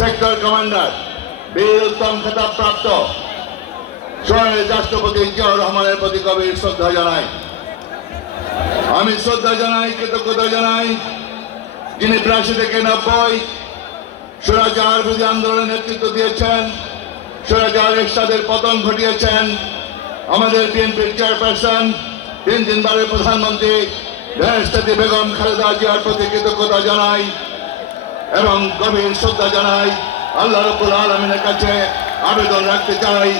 Sector commander বীর উত্তম খেতাব প্রাপ্ত। শহরের রাষ্ট্রপতি জিয়াউর রহমানের প্রতি গভীর শ্রদ্ধা জানাই। আমি শ্রদ্ধা জানাই, কৃতজ্ঞতা জানাই। যিনি বিরাশি থেকে নব্বই সুরাজার বিরোধী আন্দোলনের নেতৃত্ব দিয়েছেন সুরাজার এরশাদের পতন ঘটিয়েছেন, আমাদের বিএনপির চেয়ারপারসন, তিন দিনবারের প্রধানমন্ত্রী বেগম খালেদা জিয়ার প্রতি কৃতজ্ঞতা জানাই। এবং গভীর শ্রদ্ধা জানাই আল্লাহ রব্বুল আলমিনের কাছে আবেদন রাখতে চাই।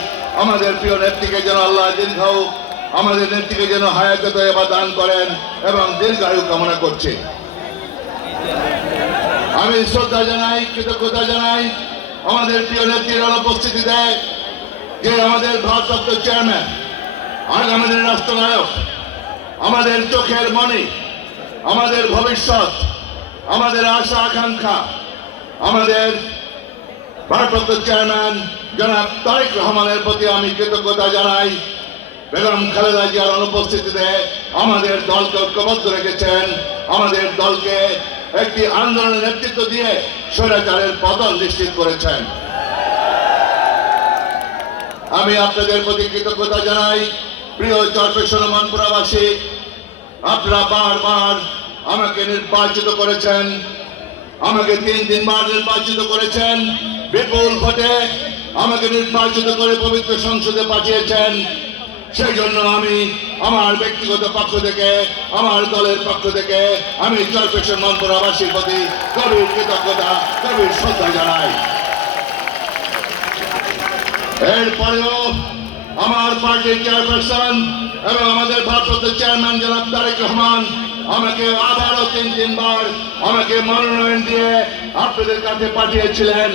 আমাদের প্রিয় নেত্রীকে যেন আল্লাহ দীর্ঘ আমাদের নেত্রীকে যেন হায়াত বা দান করেন এবং দীর্ঘায়ু কামনা করছে। আমি শ্রদ্ধা জানাই, কৃতজ্ঞতা জানাই আমাদের প্রিয় নেত্রীর অনুপস্থিতিতে যে আমাদের ভারপ্রাপ্ত চেয়ারম্যান, আগামী দিনের রাষ্ট্রনায়ক, আমাদের চোখের মণি আমাদের ভবিষ্যৎ আমাদের আশা আকাঙ্ক্ষা, আমাদের ভারপ্রাপ্ত চেয়ারম্যান জনাব তারেক রহমানের প্রতি আমি কৃতজ্ঞতা জানাই। বেগম খালেদা জিয়ার অনুপস্থিতিতে আমাদের দলকে ঐক্যবদ্ধ রেখেছেন। আমাদের দলকে একটি আন্দোলনের নেতৃত্ব দিয়ে স্বৈরাচারের পতন নিশ্চিত করেছেন। আমি আপনাদের প্রতি কৃতজ্ঞতা জানাই। প্রিয় চরপেশ্বর মনপুরাবাসী আপনারা বারবার আমাকে নির্বাচিত করেছেন। আমাকে তিন তিনবার নির্বাচিত করেছেন। বিপুল ভোটে আমাকে নির্বাচিত করে পবিত্র সংসদে পাঠিয়েছেন। সেই জন্য আমি আমার ব্যক্তিগত পক্ষ থেকে, আমার দলের পক্ষ থেকে আমি চরপেশ্বর মনপুরাবাসীর প্রতি গভীর কৃতজ্ঞতা, গভীর শ্রদ্ধা জানাই। এরপরেও আমার পার্টির চেয়ারপারসন এবং আমাদের ভারপ্রাপ্ত চেয়ারম্যান জনাব তারেক রহমান আমাকে আবারও তিন তিনবার আমাকে মনোনয়ন দিয়ে আপনাদের কাছে পাঠিয়েছিলেন।